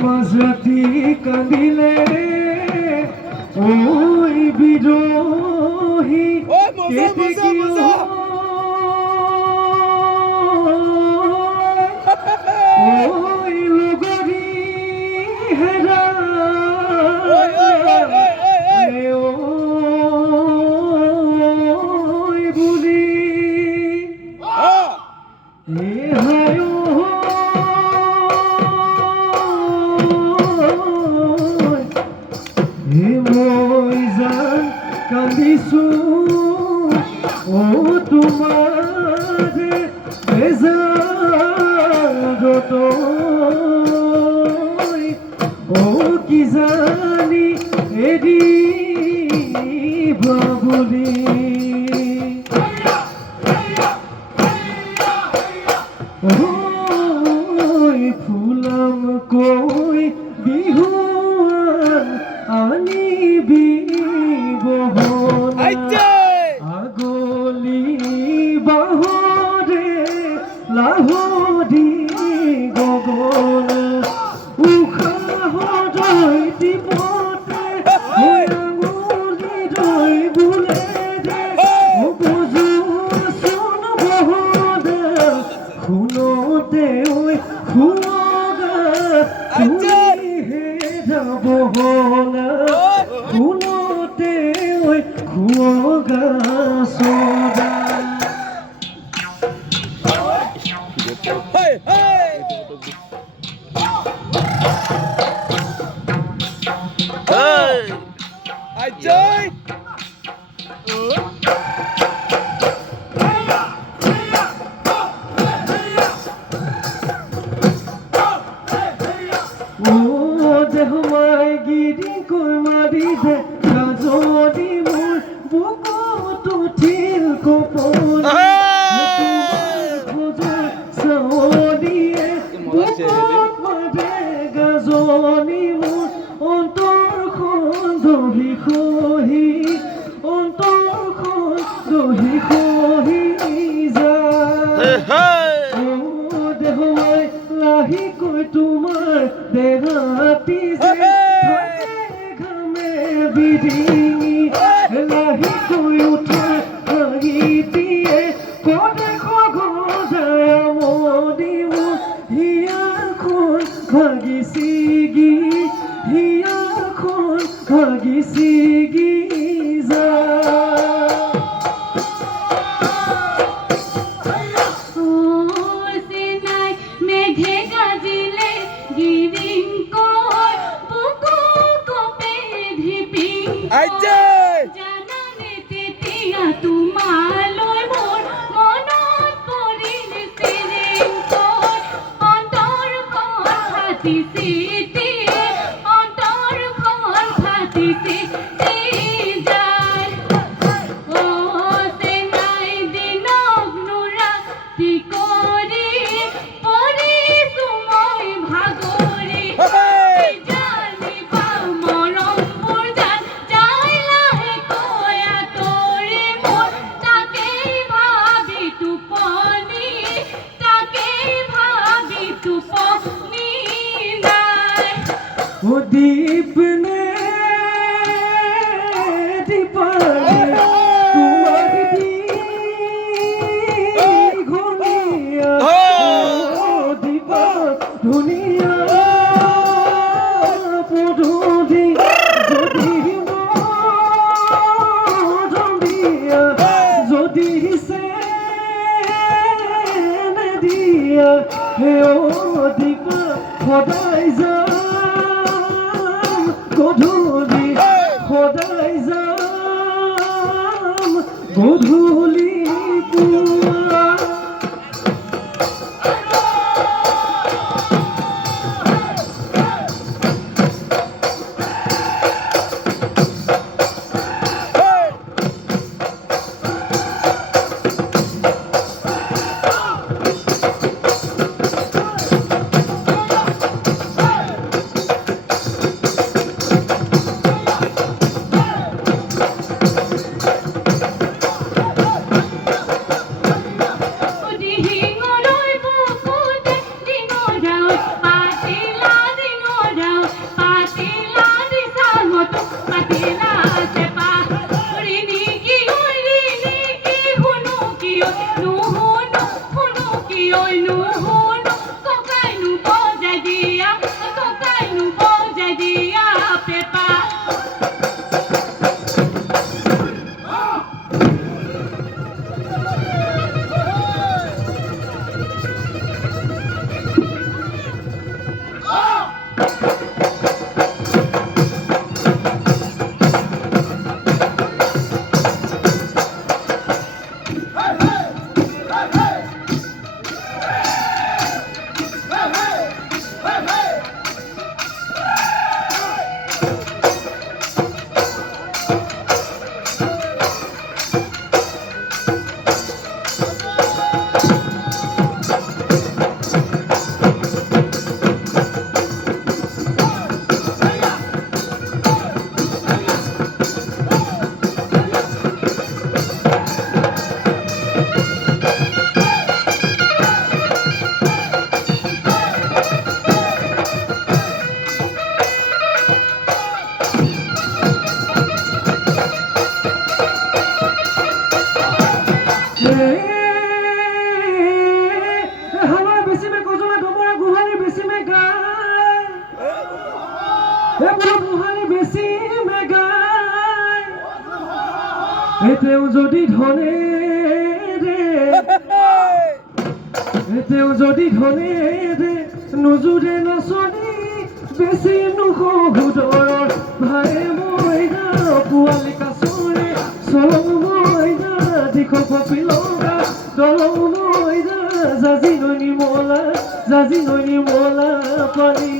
মাঝরাতি কান্দিলে ওই বিরোহী ওই লগরি হেরা ওই বুড়ি এ হয় কান্দিছো ও তোমারে বেজারত ও কি জানি এদিবা বুলি ওই ফুলাম কই বিহুয়ান আনিবি আগলি বাহরে লাহরি গগন উখাহ রই দিপতে আঙুলি রই বুলে রে ও বুঝু শুন বহরে খুনোতে ওই খুনগা তুমি হে যাব হলা খুনোতে ওই খুনগা সোদা দেহমাই গিরি কই মারি দে গাজনি মোর বুকুত উঠিল কপন সাৱনিয়ে বুকুত মাৰে গাজনি মোৰ অন্তৰখন দহি খহি অন্তৰখন দহি খহি যায় দেহমাই লাহি কৈ তোমাৰ দেহাতি যে ঘামে বিধিঙি লাহি কৈ উঠা হাঁহিটিয়ে কনে খগজায় মদিব হিয়াখন ভাগিছিগি হিয়াখন ভাগিছিগি মরম দীপ নে দীপানে তোমার দীঘলিয়া দীপা ধুনিয়া পদুলি যদি মদিয়া যদি সে দিয়া হে ও দীপা সদায় যাম গধূলি সদায় যাম গধূলি পুৱা हवा बेसी में कोजला डोबरा गुहारी बेसी में गाय ए बुढ़ा गुहारी बेसी में गाय एतेও যদি ধনে রে এতেও যদি ধনে রে নজুরে নচনি বেছি নুসুদৰৰ ভাই মইনা পোৱালি কাছৰে চলং মইনা দিখৰ কপিলগা দলং মইনা জাজি ননি মোলা পানী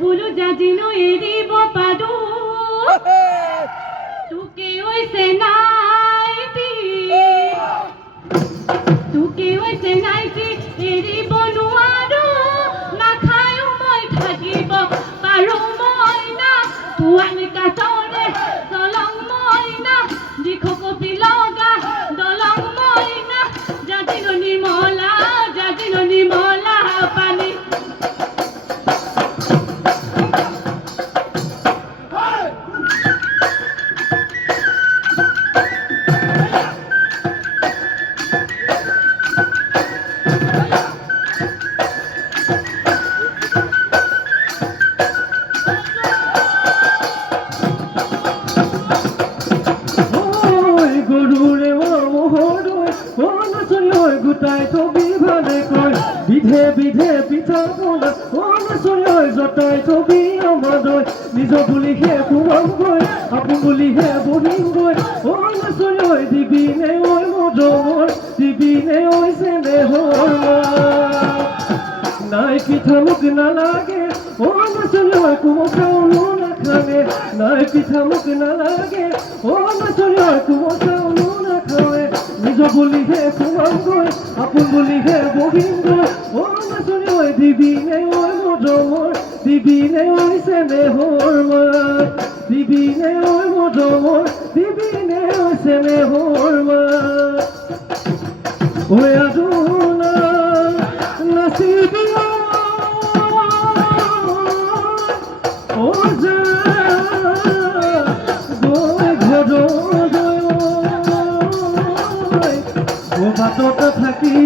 বুলু জাজিনো এৰিব পাৰো তোকে হৈছে নাইটি এৰিব নোৱাৰো নাখায়ো মই থাকিব পাৰো মইনা পোৱালি কাছৰে চলং মইনা দিখ কপিলগা দলং মইনা জাজিনো নিমলা পানী গোটাই ছবি ভালে কয় বিধে বিধে পিঠা পনা অনচয় জটাই ছবি আমাদয় নিজ বুলিহে সোমামগৈ আপোন বুলিহে বহিমগৈ অনচয় দিবিনে ঐ মদমৰ দিবিনে ঐ চেনেহৰ নাই পিঠা মোক নালাগে অনচয় কোমল চাউলো নাখানে নাই পিঠা মোক নালাগে অনচয় কোমল চাউলো নাখাৱে নিজ বুলিহে সোমামগৈ আপোন বুলিহে বহিমগৈ অনচয় দিবিনে ঐ মদমৰ দিবিনে ঐ চেনেহৰ দিবিনে ঐ মৰমৰ দিবিনে ঐ চেনেহৰ মাত ঐ আদোনা নাচিবি ঐ যা গৈ ঘৰলৈ ঐ বাটত থাকি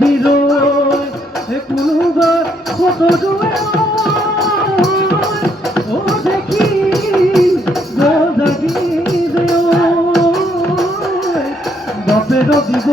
বিৰৈ কোনোবা ফটোটোৱে ও দেখি জাগি দে বাপেৰ দিব